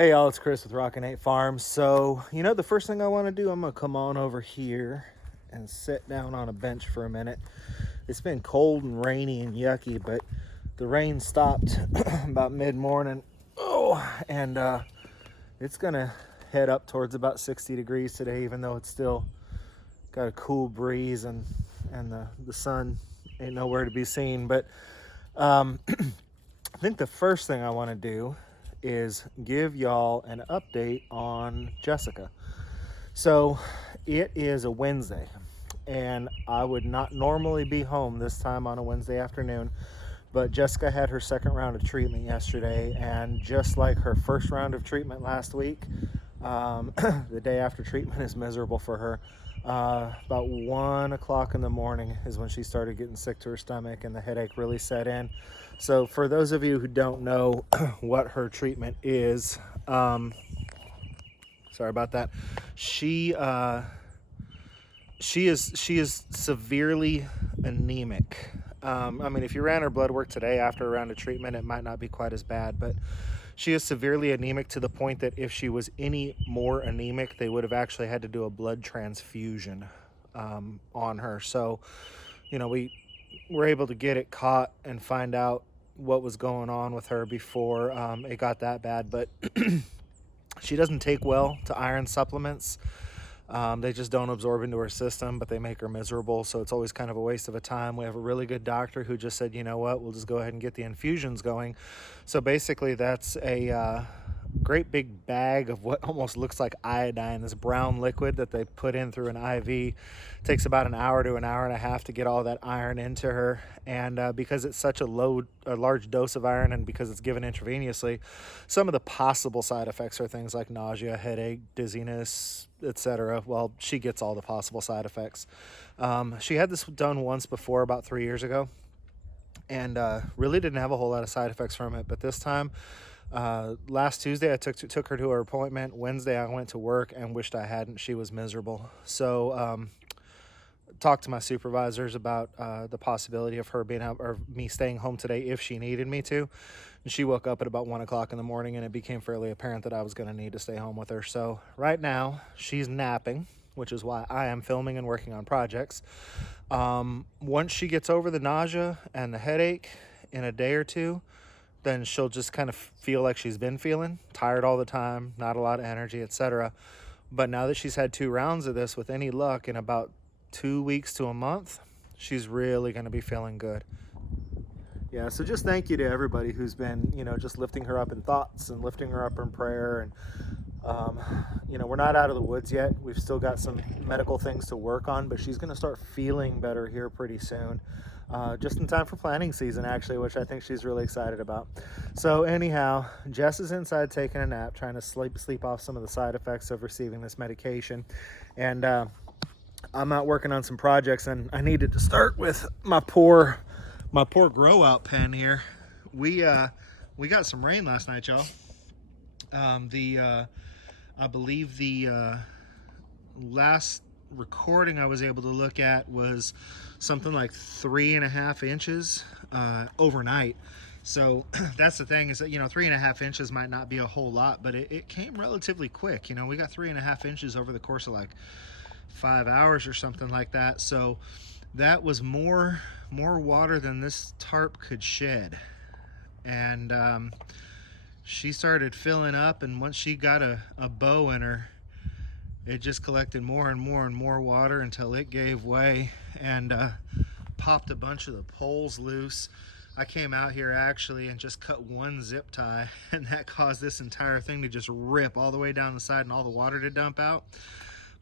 Hey y'all, it's Chris with Rockin Farms. So, the first thing I want to do, I'm going to come on over here and sit down on a bench for a minute. It's been cold and rainy and yucky, but the rain stopped about mid-morning. And it's going to head up towards about 60 degrees today, even though it's still got a cool breeze and the sun ain't nowhere to be seen. But I think the first thing I want to do is give y'all an update on Jessica. So it is a Wednesday, and I would not normally be home this time on a Wednesday afternoon, but Jessica had her second round of treatment yesterday, and just like her first round of treatment last week, the day after treatment is miserable for her. About 1 o'clock in the morning is when she started getting sick to her stomach, and the headache really set in. So for those of you who don't know what her treatment is, sorry about that. She is severely anemic. If you ran her blood work today after a round of treatment, it might not be quite as bad, but she is severely anemic to the point that if she was any more anemic, they would have actually had to do a blood transfusion on her. So, we were able to get it caught and find out what was going on with her before it got that bad. But she doesn't take well to iron supplements. They just don't absorb into her system, but they make her miserable. So it's always kind of a waste of a time. We have a really good doctor who just said, you know what, we'll just go ahead and get the infusions going. So basically that's a great big bag of what almost looks like iodine, this brown liquid that they put in through an IV. It takes about an hour to an hour and a half to get all that iron into her. And because it's such a large dose of iron, and because it's given intravenously, some of the possible side effects are things like nausea, headache, dizziness, etc. Well, she gets all the possible side effects. She had this done once before, about 3 years ago, and really didn't have a whole lot of side effects from it. But this time, last Tuesday I took her to her appointment. Wednesday I went to work and wished I hadn't. She was miserable. So talked to my supervisors about the possibility of her being out, or me staying home today if she needed me to. And she woke up at about 1 o'clock in the morning, and it became fairly apparent that I was going to need to stay home with her. So right now she's napping, which is why I am filming and working on projects. Once she gets over the nausea and the headache in a day or two, then she'll just kind of feel like she's been feeling tired all the time, not a lot of energy, etc. But now that she's had 2 rounds of this, with any luck, in about 2 weeks to a month, she's really going to be feeling good. Yeah, so just thank you to everybody who's been, just lifting her up in thoughts and lifting her up in prayer. And we're not out of the woods yet. We've still got some medical things to work on, but she's going to start feeling better here pretty soon. Just in time for planting season, actually, which I think she's really excited about. So anyhow, Jess is inside taking a nap, trying to sleep off some of the side effects of receiving this medication. And I'm out working on some projects, and I needed to start with my poor grow out pen here. We got some rain last night, y'all. I believe the last recording I was able to look at was something like 3.5 inches overnight. So that's the thing, is that 3.5 inches might not be a whole lot, but it came relatively quick. We got 3.5 inches over the course of like 5 hours or something like that. So that was more water than this tarp could shed. And she started filling up, and once she got a bow in her, it just collected more and more and more water until it gave way and popped a bunch of the poles loose. I came out here actually and just cut one zip tie, and that caused this entire thing to just rip all the way down the side and all the water to dump out.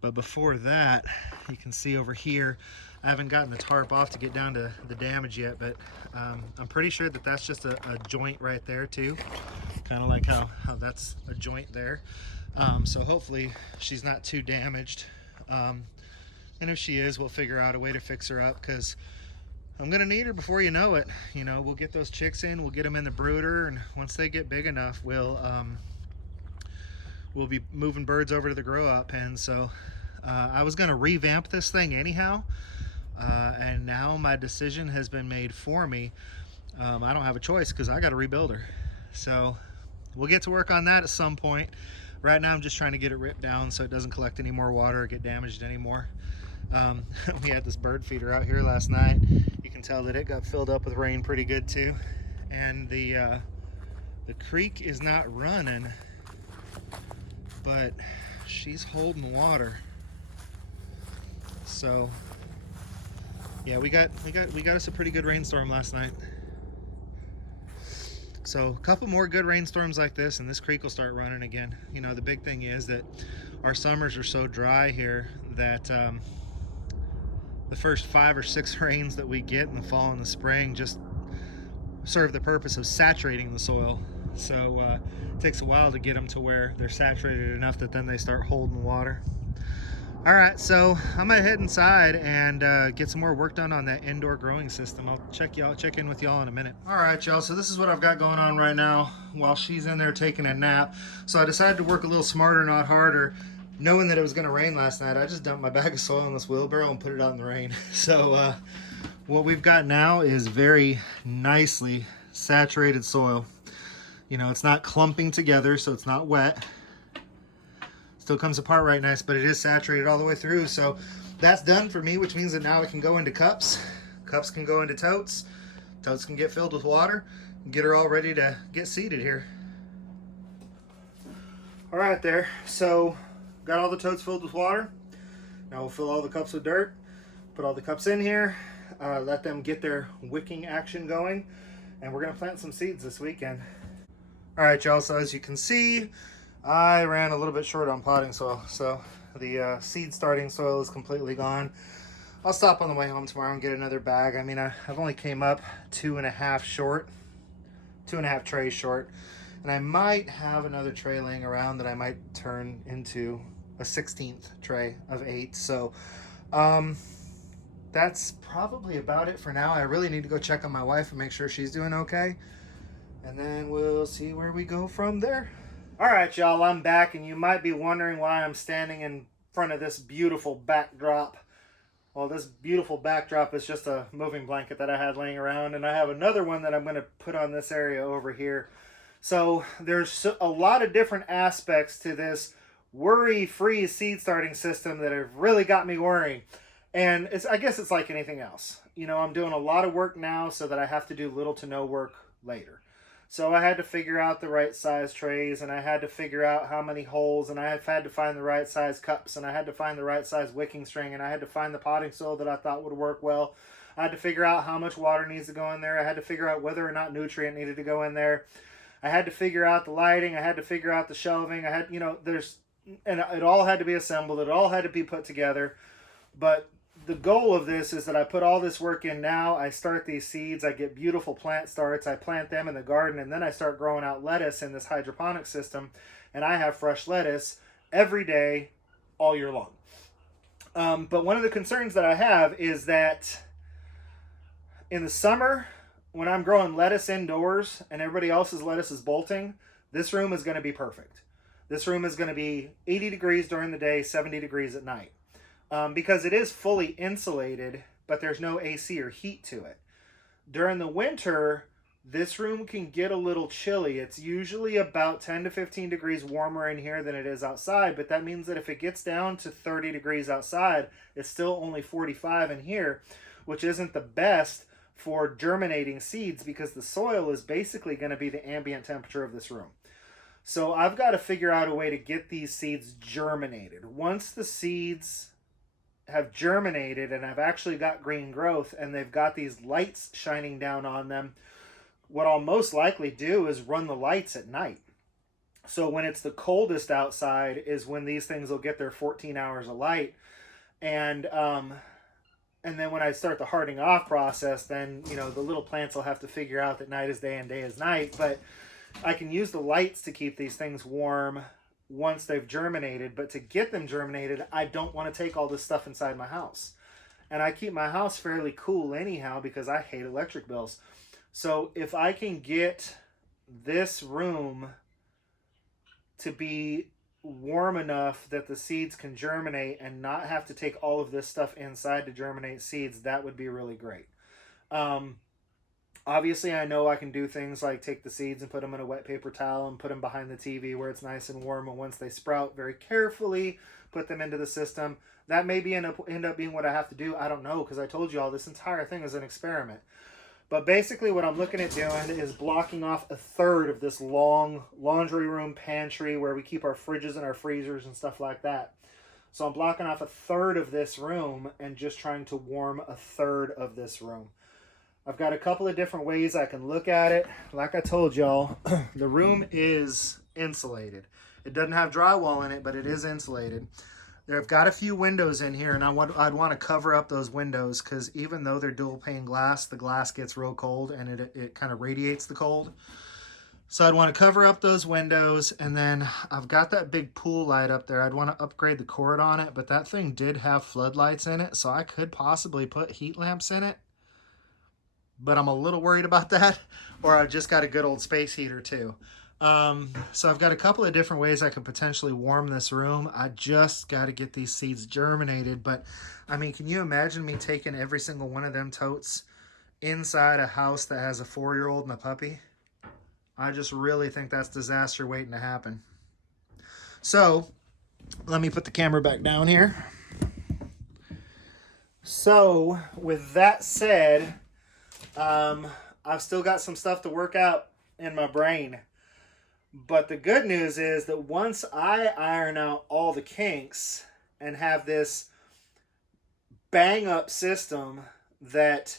But before that, you can see over here, I haven't gotten the tarp off to get down to the damage yet, but I'm pretty sure that that's just a joint right there too. Kind of like how that's a joint there. So hopefully she's not too damaged. And if she is, we'll figure out a way to fix her up, because I'm gonna need her before you know it. We'll get those chicks in, we'll get them in the brooder, and once they get big enough, we'll be moving birds over to the grow out pen. So I was gonna revamp this thing anyhow, and now my decision has been made for me. I don't have a choice, because I got to rebuild her. So we'll get to work on that at some point. Right now I'm just trying to get it ripped down so it doesn't collect any more water or get damaged anymore. We had this bird feeder out here last night. You can tell that it got filled up with rain pretty good too. And the creek is not running, but she's holding water. So yeah, we got us a pretty good rainstorm last night. So a couple more good rainstorms like this and this creek will start running again. You know, the big thing is that our summers are so dry here that the first 5 or 6 rains that we get in the fall and the spring just serve the purpose of saturating the soil. So it takes a while to get them to where they're saturated enough that then they start holding water. All right, so I'm gonna head inside and get some more work done on that indoor growing system. I'll check in with y'all in a minute. All right, y'all, so this is what I've got going on right now while she's in there taking a nap. So I decided to work a little smarter, not harder. Knowing that it was gonna rain last night, I just dumped my bag of soil in this wheelbarrow and put it out in the rain. So what we've got now is very nicely saturated soil. You know, it's not clumping together, so it's not wet. Still comes apart right nice, but it is saturated all the way through. So that's done for me, which means that now it can go into cups. Cups can go into totes. Totes can get filled with water and get her all ready to get seeded here. All right there, so got all the totes filled with water. Now we'll fill all the cups with dirt, put all the cups in here, let them get their wicking action going, and we're gonna plant some seeds this weekend. All right, y'all, so as you can see, I ran a little bit short on potting soil, so the seed starting soil is completely gone. I'll stop on the way home tomorrow and get another bag. I mean, I've only came up 2.5 short, 2.5 trays short, and I might have another tray laying around that I might turn into a 16th tray of 8. So that's probably about it for now. I really need to go check on my wife and make sure she's doing okay, and then we'll see where we go from there. All right, y'all, I'm back, and you might be wondering why I'm standing in front of this beautiful backdrop. Well, this beautiful backdrop is just a moving blanket that I had laying around, and I have another one that I'm going to put on this area over here. So there's a lot of different aspects to this worry-free seed starting system that have really got me worrying. And I guess it's like anything else. You know, I'm doing a lot of work now so that I have to do little to no work later. So I had to figure out the right size trays, and I had to figure out how many holes, and I had to find the right size cups, and I had to find the right size wicking string, and I had to find the potting soil that I thought would work well. I had to figure out how much water needs to go in there. I had to figure out whether or not nutrient needed to go in there. I had to figure out the lighting. I had to figure out the shelving. I had, you know, and it all had to be assembled. It all had to be put together. But the goal of this is that I put all this work in now. I start these seeds. I get beautiful plant starts. I plant them in the garden, and then I start growing out lettuce in this hydroponic system, and I have fresh lettuce every day, all year long. But one of the concerns that I have is that in the summer, when I'm growing lettuce indoors and everybody else's lettuce is bolting, this room is going to be perfect. This room is going to be 80 degrees during the day, 70 degrees at night. Because it is fully insulated, but there's no AC or heat to it. During the winter, this room can get a little chilly. It's usually about 10 to 15 degrees warmer in here than it is outside, but that means that if it gets down to 30 degrees outside, it's still only 45 in here, which isn't the best for germinating seeds because the soil is basically going to be the ambient temperature of this room. So I've got to figure out a way to get these seeds germinated. Once the seeds have germinated and I've actually got green growth and they've got these lights shining down on them, what I'll most likely do is run the lights at night. So when it's the coldest outside is when these things will get their 14 hours of light. And then when I start the hardening off process, then, you know, the little plants will have to figure out that night is day and day is night. But I can use the lights to keep these things warm once they've germinated, but to get them germinated, I don't want to take all this stuff inside my house. And I keep my house fairly cool anyhow because I hate electric bills. So if I can get this room to be warm enough that the seeds can germinate and not have to take all of this stuff inside to germinate seeds, that would be really great. Obviously, I know I can do things like take the seeds and put them in a wet paper towel and put them behind the TV where it's nice and warm. And once they sprout, very carefully put them into the system. That may end up being what I have to do. I don't know, because I told you all this entire thing is an experiment. But basically what I'm looking at doing is blocking off a third of this long laundry room pantry where we keep our fridges and our freezers and stuff like that. So I'm blocking off a third of this room and just trying to warm a third of this room. I've got a couple of different ways I can look at it. Like I told y'all, the room is insulated. It doesn't have drywall in it, but it is insulated. I've got a few windows in here, and I'd want to cover up those windows because even though they're dual pane glass, the glass gets real cold and it kind of radiates the cold. So I'd want to cover up those windows, and then I've got that big pool light up there. I'd want to upgrade the cord on it, but that thing did have floodlights in it, so I could possibly put heat lamps in it. But I'm a little worried about that, or I've just got a good old space heater too. So I've got a couple of different ways I could potentially warm this room. I just got to get these seeds germinated. But I mean, can you imagine me taking every single one of them totes inside a house that has a 4-year-old and a puppy? I just really think that's disaster waiting to happen. So let me put the camera back down here. So with that said, I've still got some stuff to work out in my brain. But the good news is that once I iron out all the kinks and have this bang up system that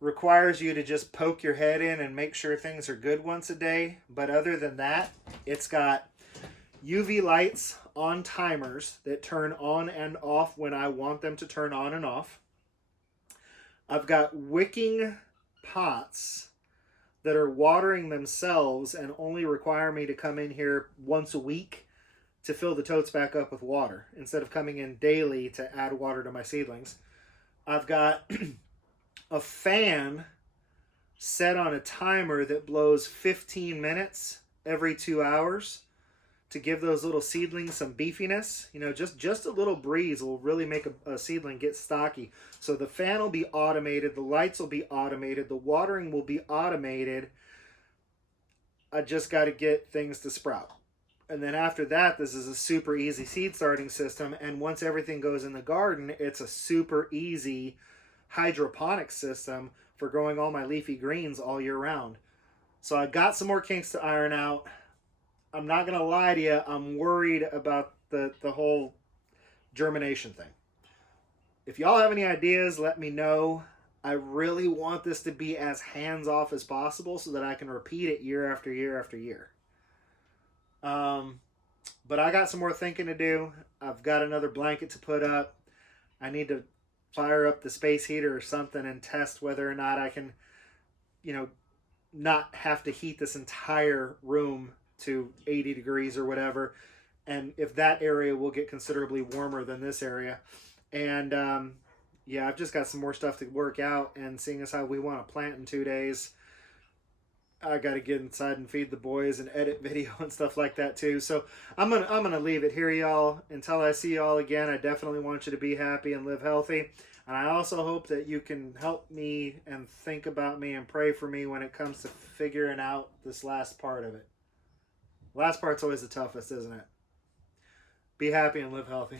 requires you to just poke your head in and make sure things are good once a day. But other than that, it's got UV lights on timers that turn on and off when I want them to turn on and off. I've got wicking pots that are watering themselves and only require me to come in here once a week to fill the totes back up with water instead of coming in daily to add water to my seedlings. I've got a fan set on a timer that blows 15 minutes every 2 hours to give those little seedlings some beefiness. You know, just a little breeze will really make a seedling get stocky. So the fan will be automated, the lights will be automated, the watering will be automated. I just got to get things to sprout. And then after that, this is a super easy seed starting system. And once everything goes in the garden, it's a super easy hydroponic system for growing all my leafy greens all year round. So I got some more kinks to iron out. I'm not going to lie to you, I'm worried about the whole germination thing. If y'all have any ideas, let me know. I really want this to be as hands-off as possible so that I can repeat it year after year after year. But I got some more thinking to do. I've got another blanket to put up. I need to fire up the space heater or something and test whether or not I can, not have to heat this entire room to 80 degrees or whatever, and if that area will get considerably warmer than this area. And yeah, I've just got some more stuff to work out, and seeing as how we want to plant in 2 days, I got to get inside and feed the boys and edit video and stuff like that too. So I'm gonna leave it here, y'all. Until I see y'all again, I definitely want you to be happy and live healthy. And I also hope that you can help me and think about me and pray for me when it comes to figuring out this last part of it. Last part's always the toughest, isn't it? Be happy and live healthy.